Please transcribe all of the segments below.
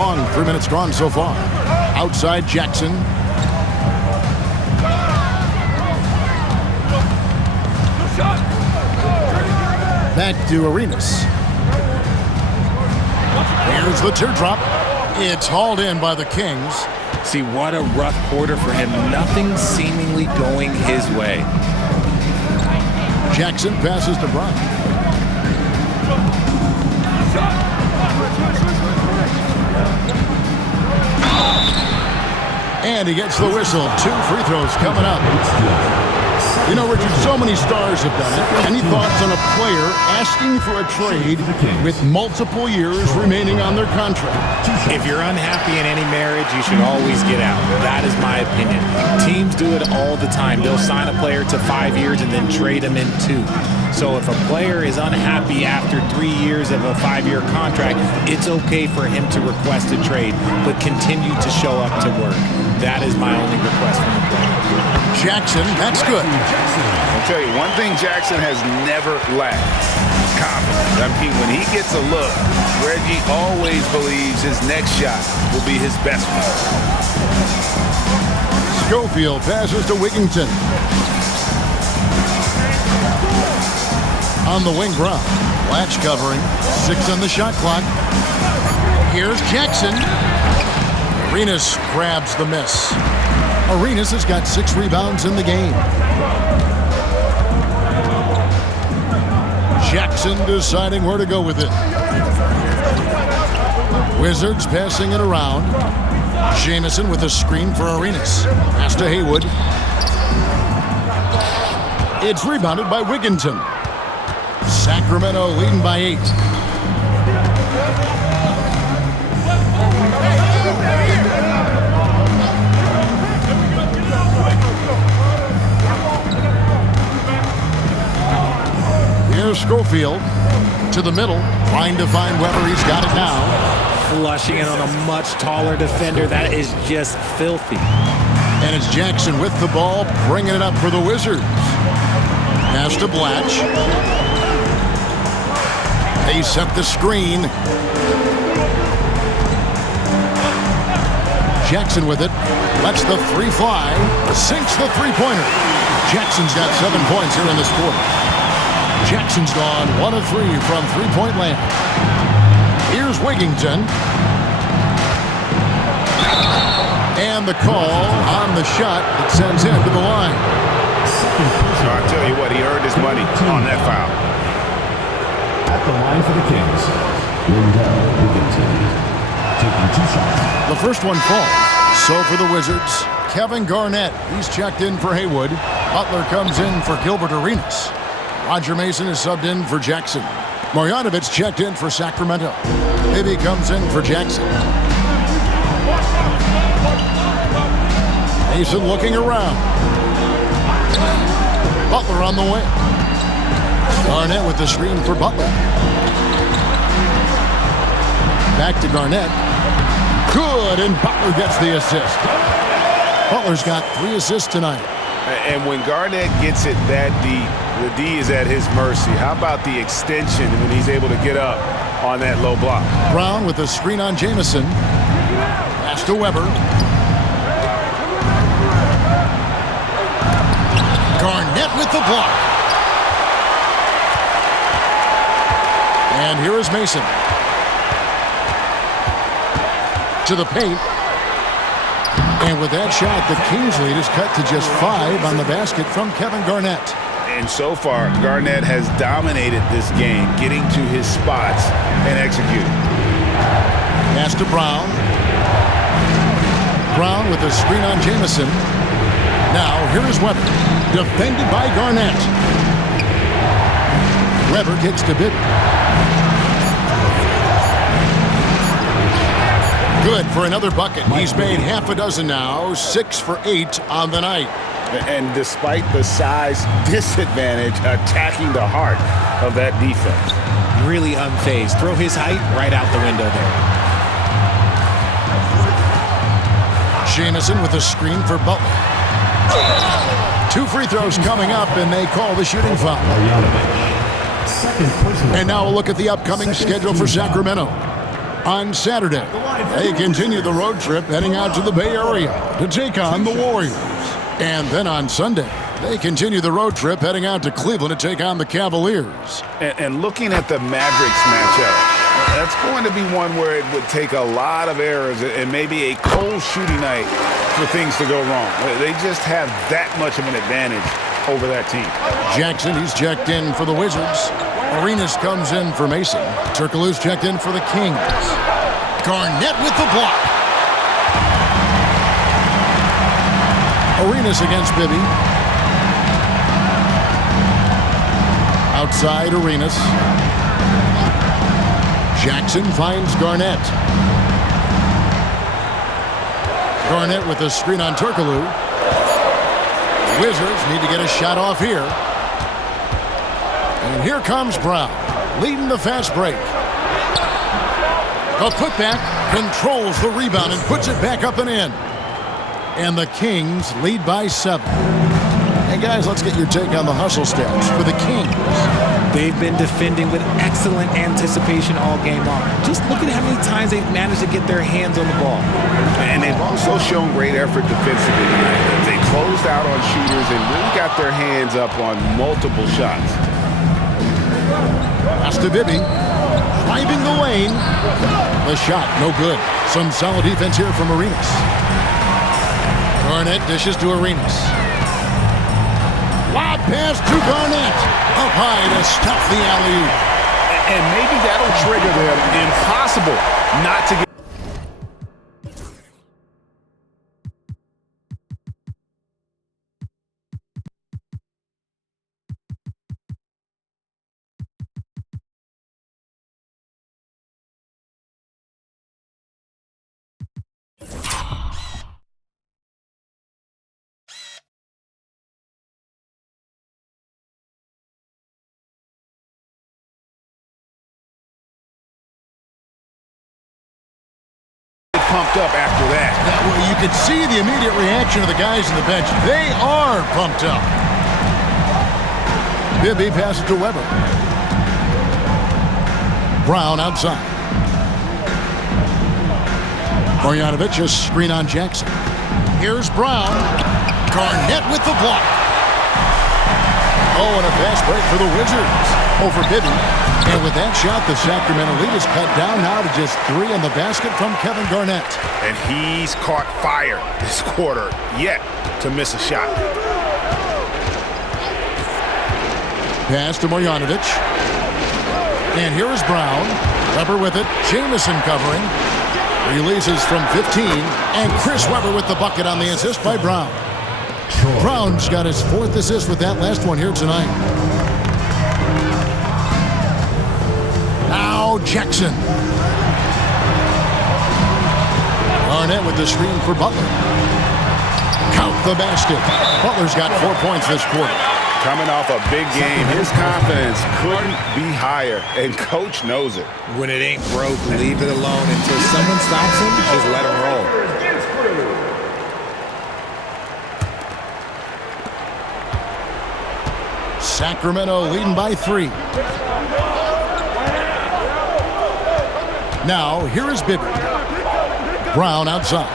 Long, 3 minutes gone so far. Outside Jackson. Back to Arenas. Here's the teardrop. It's hauled in by the Kings. See, what a rough quarter for him. Nothing seemingly going his way. Jackson passes to Brown. And he gets the whistle. 2 free throws coming up. You know, Richard, so many stars have done it. Any thoughts on a player asking for a trade with multiple years remaining on their contract? If you're unhappy in any marriage, you should always get out. That is my opinion. Teams do it all the time. They'll sign a player to 5 years and then trade him in 2. So if a player is unhappy after 3 years of a 5-year contract, it's okay for him to request a trade, but continue to show up to work. That is my only request from the player. Jackson, that's good. I'll tell you, one thing Jackson has never lacked: confidence. I mean, when he gets a look, Reggie always believes his next shot will be his best one. Schofield passes to Wigginton. On the wing, Brown. Latch covering. 6 on the shot clock. Here's Jackson. Arenas grabs the miss. Arenas has got 6 rebounds in the game. Jackson deciding where to go with it. Wizards passing it around. Jamison with a screen for Arenas. Pass to Haywood. It's rebounded by Wigginton. Sacramento leading by 8. Here's Schofield to the middle, trying to find Weber. He's got it now. Flushing it on a much taller defender. That is just filthy. And it's Jackson with the ball, bringing it up for the Wizards. Pass to Blatch. They set the screen. Jackson with it. Lets the 3 fly. Sinks the three-pointer. Jackson's got 7 points here in this quarter. Jackson's gone 1 of 3 from three-point land. Here's Wigginton. And the call on the shot that sends him to the line. I'll tell you what, he earned his money on that foul. At the line for the Kings, Wendell Wigginton, taking 2 shots. The first one falls. So for the Wizards, Kevin Garnett. He's checked in for Haywood. Butler comes in for Gilbert Arenas. Roger Mason is subbed in for Jackson. Marjanovic checked in for Sacramento. Bibby comes in for Jackson. Mason looking around. Butler on the wing. Garnett with the screen for Butler. Back to Garnett. Good, and Butler gets the assist. Butler's got 3 assists tonight. And when Garnett gets it that deep, the D is at his mercy. How about the extension when he's able to get up on that low block? Brown with a screen on Jamison. Pass to Weber. Garnett with the block. And here is Mason. To the paint. And with that shot, the Kings lead is cut to just 5 on the basket from Kevin Garnett. And so far, Garnett has dominated this game, getting to his spots and executing. Pass to Brown. Brown with a screen on Jamison. Now, here is Weber. Defended by Garnett. Weber kicks to Bibby. Good for another bucket. He's made half a dozen now, 6 for 8 on the night. And despite the size disadvantage, attacking the heart of that defense. Really unfazed. Throw his height right out the window there. Jamison with a screen for Butler. 2 free throws coming up, and they call the shooting foul. And now we'll look at the upcoming schedule for Sacramento. On Saturday, they continue the road trip heading out to the Bay Area to take on the Warriors. And then on Sunday, they continue the road trip heading out to Cleveland to take on the Cavaliers. And looking at the Mavericks matchup, that's going to be one where it would take a lot of errors and maybe a cold shooting night for things to go wrong. They just have that much of an advantage over that team. Jackson, he's checked in for the Wizards. Arenas comes in for Mason. Turkoglu's checked in for the Kings. Garnett with the block. Arenas against Bibby. Outside Arenas. Jackson finds Garnett. Garnett with the screen on Turkoglu. Wizards need to get a shot off here. And here comes Brown, leading the fast break. A putback, controls the rebound and puts it back up and in. And the Kings lead by 7. Hey guys, let's get your take on the hustle stats for the Kings. They've been defending with excellent anticipation all game long. Just look at how many times they've managed to get their hands on the ball. And they've also shown great effort defensively tonight. They closed out on shooters and really got their hands up on multiple shots. Pass to Bibby, driving the lane. The shot, no good. Some solid defense here from Arenas. Garnett dishes to Arenas. Lob pass to Garnett. Up high to stuff the alley-oop. And maybe that'll trigger them. Impossible not to get. Pumped up after that. Well, you could see the immediate reaction of the guys on the bench. They are pumped up. Bibby passes to Weber. Brown outside. Marjanovic, a screen on Jackson. Here's Brown. Garnett with the block. Oh, and a fast break for the Wizards over Bibby. And with that shot, the Sacramento lead is cut down now to just 3 in the basket from Kevin Garnett. And he's caught fire this quarter, yet to miss a shot. Pass to Marjanovic. And here is Brown. Weber with it. Jamison covering. Releases from 15. And Chris Weber with the bucket on the assist by Brown. Brown's got his 4th assist with that last one here tonight. Now Jackson. Garnett with the screen for Butler. Count the basket. Butler's got 4 points this quarter. Coming off a big game, his confidence couldn't be higher, and coach knows it. When it ain't broke, leave it alone until someone stops him. Just let him roll. Sacramento leading by 3. Now, here is Bibby. Brown outside.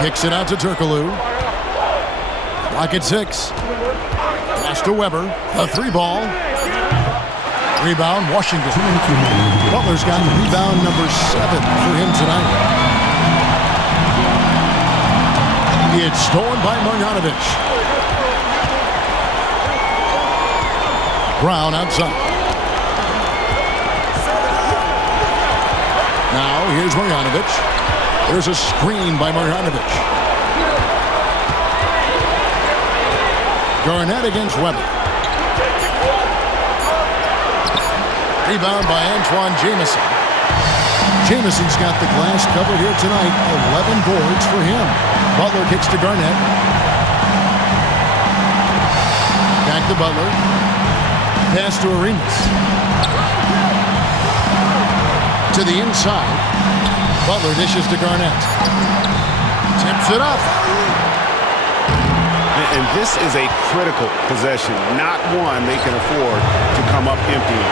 Kicks it out to Turkoglu. Clock at 6. Pass to Weber. A 3-ball. Rebound, Washington. Butler's got rebound number 7 for him tonight. It's stolen by Marjanovic. Brown outside. Now here's Marjanovic. There's a screen by Marjanovic. Garnett against Weber. Rebound by Antoine Jamison. Jamison's got the glass covered here tonight. 11 boards for him. Butler kicks to Garnett. Back to Butler. Pass to Arenas. To the inside. Butler dishes to Garnett. Tips it up. And this is a critical possession, not one they can afford to come up empty.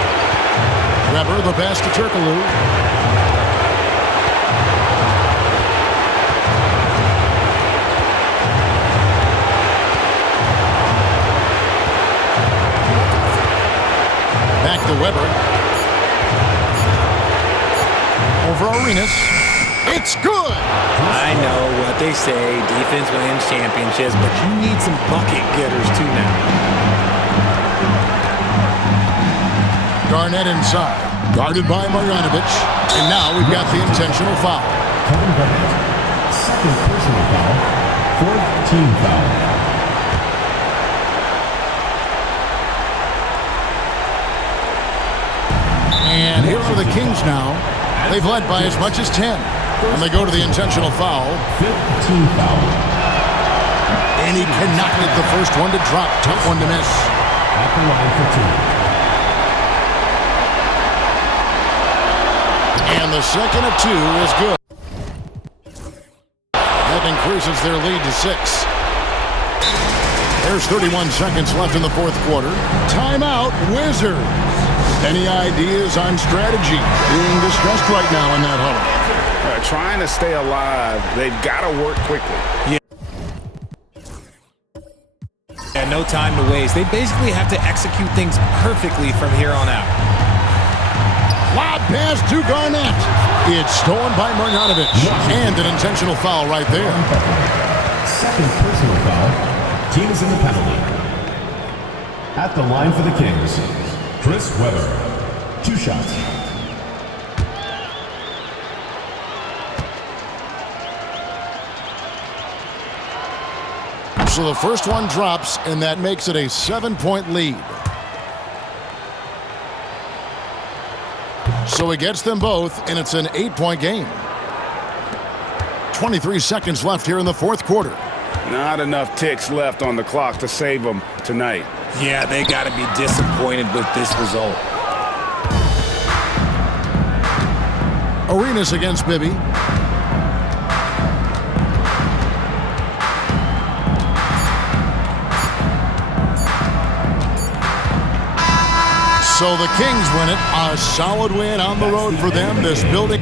Weber, the pass to Turkoglu. Back to Weber. Over Arenas. It's good! I know what they say, defense wins championships, but you need some bucket getters too now. Garnett inside. Guarded by Marjanovic. And now we've got the intentional foul. Kevin Garnett, second personal foul, fourth team foul. And here are the Kings now. They've led by as much as 10. And they go to the intentional foul. Fifth team foul. And he cannot get the first one to drop. Tough one to miss. At the line for two. And the second of two is good. That increases their lead to 6. There's 31 seconds left in the fourth quarter. Timeout, Wizards. Any ideas on strategy being discussed right now in that huddle? Trying to stay alive, they've got to work quickly. Yeah, no time to waste. They basically have to execute things perfectly from here on out. Lob pass to Garnett. It's stolen by Marjanovic. And an intentional foul right there. Second personal foul. Team is in the penalty. At the line for the Kings, Chris Weber. 2 shots. So the first one drops, and that makes it a 7-point lead. So he gets them both, and it's an 8-point game. 23 seconds left here in the fourth quarter. Not enough ticks left on the clock to save them tonight. Yeah, they got to be disappointed with this result. Arenas against Bibby. So the Kings win it. A solid win on the road for them. This building